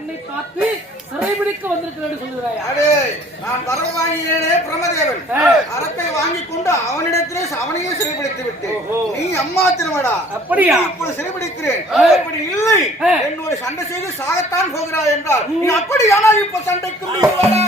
என்னை பார்த்து சிறைபிடிக்க வந்திருக்கிறேன் சொல்லுகிறாயா? நான் வரவு வாங்கினே பிரமதேவன் அரத்தை வாங்கி கொண்டு அவனிடத்திலே அவனையே சிறைபிடித்து விட்டு நீ அம்மா திருமடா அப்படியா? இப்போது சிறைபிடிக்கிறேன். அப்படி இல்லை என்னோட சண்டை செய்து சாகத்தான் போகிறாய் என்றால் நீ அப்படியானால் இப்ப சண்டைக்கு முடிவாடா.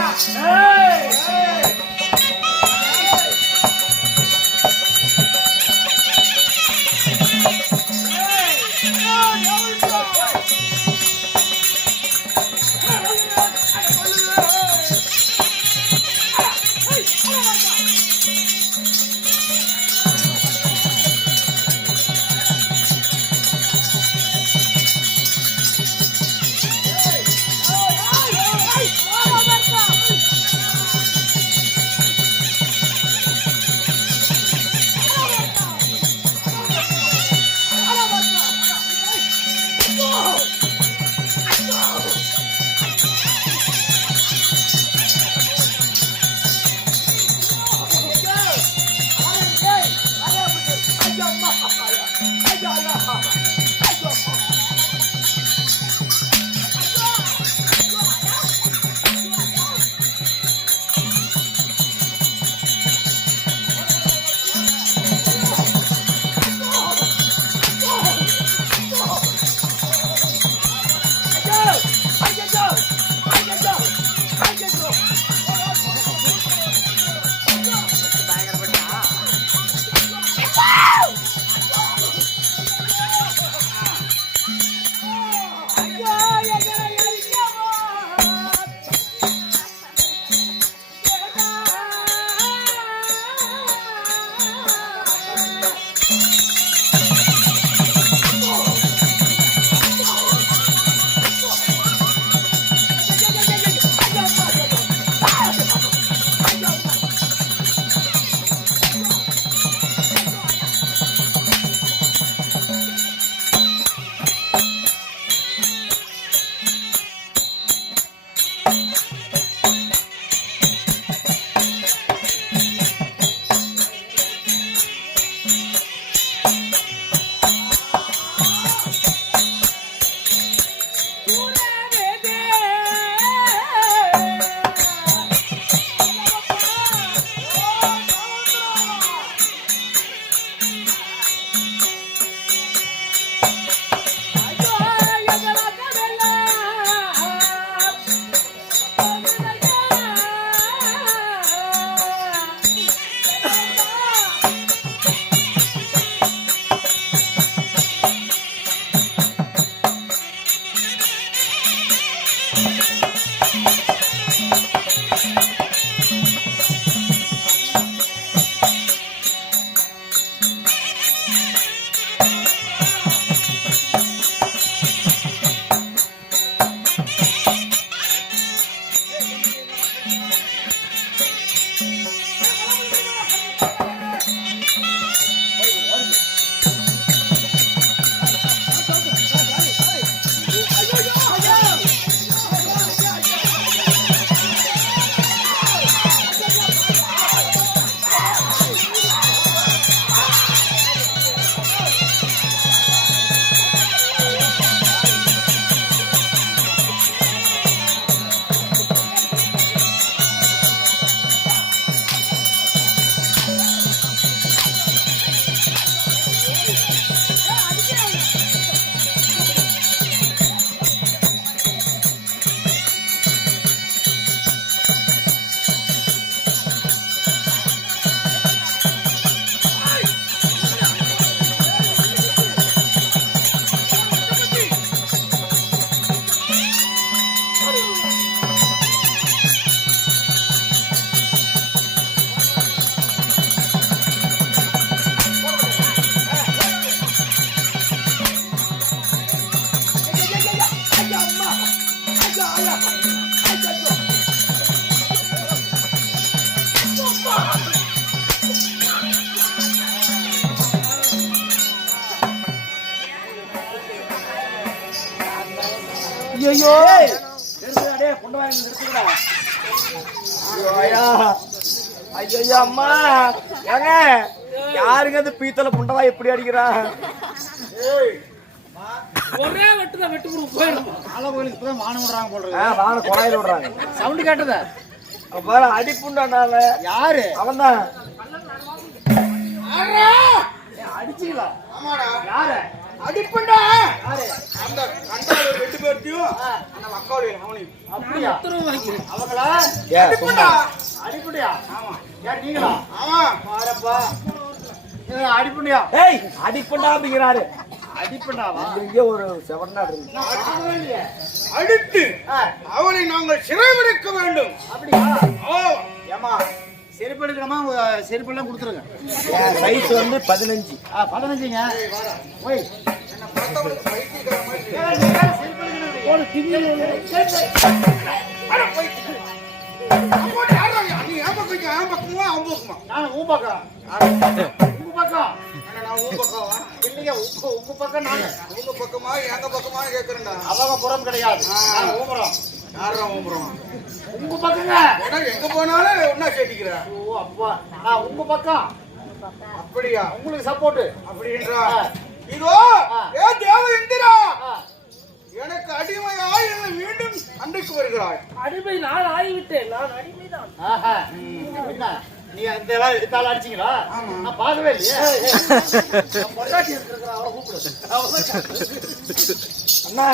ஐயோ ஐயோ அம்மா ஏங்க யாருங்க அந்த பீத்தல புண்டவா எப்படி அடிக்கிறா? ஒரே வெட்டுதான் வெட்டு கொடுக்க போயிடும். ஆல கோயிலுக்கு இப்பதான் வானம் விடுறாங்க போல இருக்கு. வான குழாயில விடுறாங்க. சவுண்ட் கேட்டதா? அப்ப அடிப்புண்டானால யாரு அவன் தான் அடிச்சீங்களா? ஆமாடா யாரு அடிப்பண்டா யாரு? அந்த கண்டால ரெண்டு பேர்த்தையும் அந்த மக்களுடைய அவனையும் அப்படியா? உத்தரவு வாங்கிக்கிறேன். அவங்களா அடிப்பண்டா அடிப்படியா? ஆமா. யார் நீங்களா? ஆமா பாரப்பா. அடிப்படியா? ஏய் அடிப்புண்டா அப்படிங்கிறாரு. அடிப்படாவா? இங்க ஒரு செவனா இருக்கு. அடித்து அவனை நாங்கள் சிறைபிடிக்க வேண்டும். அப்படியா? ஓ ஏமா செருப்பு எடுக்கணுமா? செருப்பெல்லாம் கொடுத்துருங்க. என் சைஸ் வந்து 15. 15ங்க. ஓய் என்ன பார்த்தவனுக்கு பைத்தியக்கார மாதிரி செருப்பு எடுக்கணும். ஒரு திடீர்னு அட பைத்தியம். அப்போ யாரா நீ ஏன் பக்கமா அவன் பக்கமா நான் உங்க பக்கம். உங்க பக்கம். நான் உன் பக்கமா இல்லையா? உங்க பக்கம் நானு. உங்க பக்கமா எங்க பக்கமா கேக்குறேன்டா. அவங்க புறம் கிடையாது. நான் ஊம்புறோம். யாரா ஊம்புறோம்? உங்க பக்கங்க. எங்க போனாலும் ஒன்னா சேர்த்திக்கிற. ஓ அப்பா. நான் உங்க பக்கம். அப்படியா? உங்களுக்கு சப்போர்ட். அப்படின்றா இதோ ஏ தேவ இந்திரா எனக்கு அடிமையாய் என்னை மீண்டும் அன்றைக்கு வருகிறாய். அடிமை நான் ஆகிவிட்டேன். நான் அடிமைதான். ஆஹா. என்ன நீ அந்த எல்லாம் எடுத்தாலும் அடிச்சீங்களா? நான் பார்க்கவே இல்லையே. பொண்டாட்டி இருக்கிறா அவளை கூப்பிடு. அண்ணா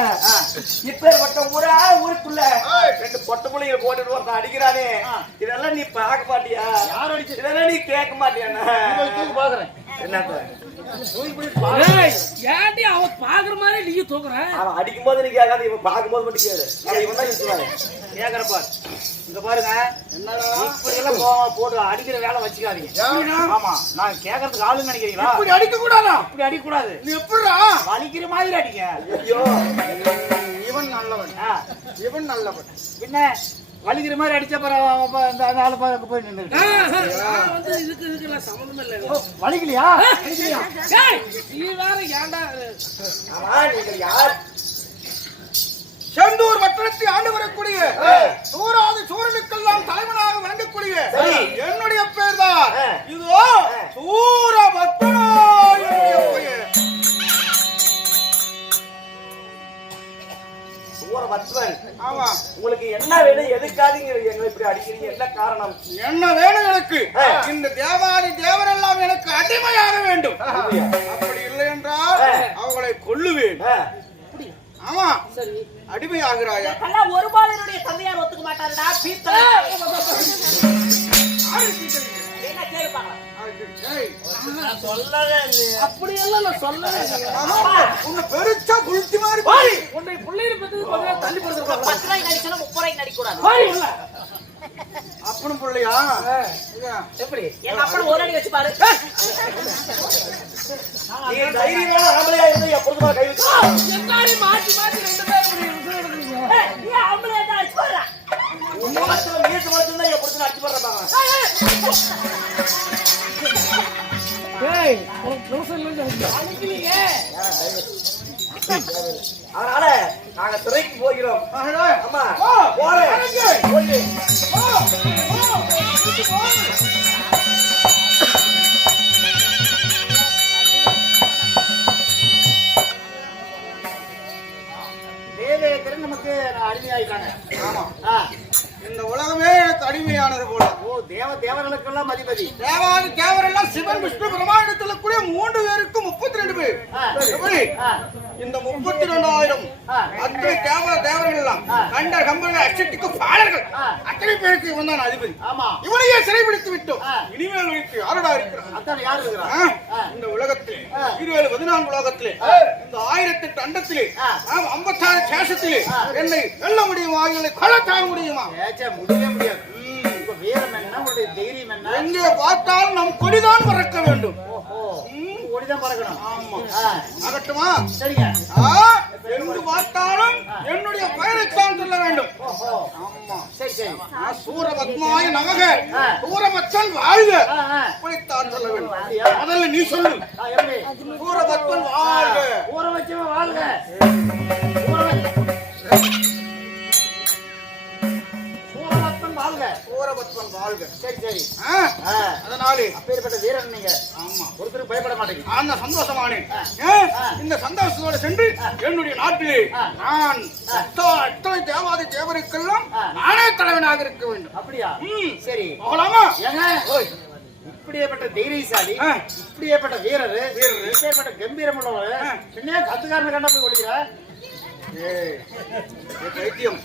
இப்பேற்பட்ட ஊரா ஊருக்குள்ள ரெண்டு பொட்ட பிள்ளைங்க போட்டுட்டு ஒருத்தன் அடிக்கிறானே. இதெல்லாம் நீ பார்க்க மாட்டியா? யார் அடிச்சு? இதெல்லாம் நீ கேட்க மாட்டியாண்ணா? தூக்கி பாக்குறேன். என்னத்த ஏய், ஏன்டி அவ பாக்குற மாதிரி நீ தூக்குற? அவன் அடிக்கும் போது நீ கேட்காது, இவன் பார்க்கும் போது மட்டும் கேளு. இவன் தான் யூஸ் கேக்குறப்பா இங்க பாருங்க. என்னடா இப்படி எல்லாம் போட்டு அடிக்கிற வேலை வச்சுக்காதீங்க. ஆமா நான் கேக்குறதுக்கு ஆளுன்னு நினைக்கிறீங்களா? இப்படி அடிக்க கூடாதா? இப்படி அடிக்க கூடாது. நீ எப்படிடா? வலிக்கிற மாதிரி அடிங்க. ஐயோ இவன் நல்லவன். இவன் நல்லவன். பின்ன வலிக்கிற மாதிரி அடிச்ச பிறகு அந்த ஆளு போய் நின்று நான் வந்து இதுக்கு சம்மந்தம் இல்லை. வலிக்கலையா? ஏய், நீ வேற ஏன்டா? ஆமா நீங்கள் யார்? செந்தூர் வட்டத்தை ஆண்டு வரக்கூடிய சூராதி சூரனுக்கெல்லாம் தலைவனாக விளங்கக்கூடிய என்னுடைய பேர் தான் இதோ சூரபத்மனா என்னுடைய பெயர். சூரபத்மன். ஆமா உங்களுக்கு என்ன வேணும்? எதுக்காக எங்களை இப்படி அடிக்கிறீங்க? என்ன காரணம்? என்ன வேணும் எனக்கு? இந்த தேவாதி தேவரெல்லாம் எனக்கு அடிமையாக வேண்டும். அப்படி இல்லை என்றால் அவங்களை கொல்லுவேன். ஆமா சரி, அடிமை ஆகிறாயா? ஒரு பாலனுடைய தந்தையார் ஒத்துக்க மாட்டாருடா. என்ன கேளுப்பாங்க? சொல்லவே இல்லையா? அப்படியெல்லாம் நான் சொல்லவே இல்லையே. உன்னை பெருச்சா குளிச்சு மாதிரி உன்னை பிள்ளைகளை பத்தி கொஞ்ச தள்ளி போடுறாங்க. 10 ரூபாய்க்கு நடிச்சாலும் 30 ரூபாய்க்கு நடிக்க கூடாது. அப்பனும் பிள்ளையா? எப்படி? எங்க அப்பன் ஒரு அடி வச்சு பாரு. நீங்க தைரியமான ஆம்பளையா இருந்து எப்பொழுதுமா கை வச்சு என்னாடி மாத்தி மாத்தி ரெண்டு பேரும் நீ ஆம்பளை தான் அடிச்சு பாரு. மீட்டு மட்டும்தான் எப்பொழுதும் அடிச்சு போடுறாங்க. ஏய், உனக்கு யோசனை இல்லைன்னு நினைக்கிறேன். அதனால நாங்க சிறைக்கு போகிறோம். ஆமா போறேன். போய் தேவேந்திரன் நமக்கு அடிமையாயிட்டாங்க. ஆமா இந்த உலகமே எனக்கு அடிமையானது போல. ஓ தேவர்களுக்கெல்லாம் அதிபதி. தேவாதி தேவரெல்லாம் சிவன் விஷ்ணு பிரம்மாண்டத்துல கூட 3 பேருக்கு 32 பேர். எப்படி? இந்த 32,000 அத்தனை தேவர்கள் எல்லாம் கண்ட கம்பர்கள் அச்சத்துக்கு பாடர்கள் அத்தனை பேருக்கு இவன் தான் அதிபதி. ஆமா இவனையே சிறைபிடித்து விட்டோம். இனிமேல் இருக்கு யாருடா இருக்கிறான்? அத்தனை யாரு இருக்கிறா? இந்த உலகத்திலே 14 உலகத்திலே இந்த 1008 அண்டத்திலே 56 சேஷத்திலே என்னை வெல்ல முடியுமா? என்னை கொல்லத்தான் முடியுமா? முடியவே முடியாது. இப்ப வீரம் என்ன? உங்களுடைய தைரியம் என்ன? எங்கே பார்த்தாலும் நம் கொடிதான் பறக்க வேண்டும். ஓஹோ கொடிதான் பறக்கணும். ஆமா ஆகட்டுமா? சரிங்க. எங்கு பார்த்தாலும் என்னுடைய பெயரைத்தான் சொல்ல வேண்டும். ஓஹோ ஆமா சரி சரி. சூரபத்மாய நமக சூரபத்மன் வாழ்க இப்படித்தான் சொல்ல வேண்டும். முதல்ல நீ சொல்லு. எப்படி? சூரபத்மன் வாழ்க. ஊற வச்சவன் வாழ்க. சூரபத்மன் வாழ்க. சூரபத்மன் வாழ்க. சரி சரி. அதனாலே அப்பேற்பட்ட வீரன் நீங்க. ஆமா ஒருத்தருக்கு பயப்பட மாட்டேங்குது. அந்த சந்தோஷமானேன். இந்த சந்தோஷத்தோட சென்று என்னுடைய நாட்டிலே நான் அத்தனை தேவாதி தேவருக்கெல்லாம் நானே தலைவனாக இருக்க வேண்டும். அப்படியா? ம். சரி போகலாமா? ஏங்க இப்படியேப்பட்ட தைரியசாலி, இப்படியேப்பட்ட வீரர், இப்படியேப்பட்ட கம்பீரம் உள்ளவர், என்ன கத்துக்காரன் கண்ட போய் ஒழிக்கிற? வைத்தியம்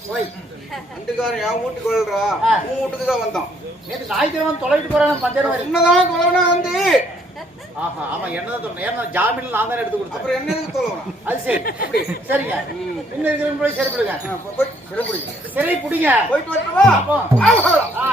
அண்டுக்காரன் என் வீட்டுக்கு கொள்றா, உன் வீட்டுக்கு தான் வந்தான். நேற்று ஞாயிற்றுக்கிழமை தொலைவிட்டு போறேன் பஞ்சாயத்து. என்னதான் கொள்ளனா வந்து ஆஹா, ஆமா, என்னதான் சொல்லணும், ஏன்னா ஜாமீன்ல நான் தானே எடுத்து கொடுத்தேன். அப்புறம் என்னதுக்கு சொல்லணும்? அது சரி. அப்படி சரிங்க. இன்னும் இருக்கிற போய் சிறை பிடிங்க. சிறை பிடிக்கும். சிறை பிடிங்க. போயிட்டு வரட்டுமா? அப்போ ஆ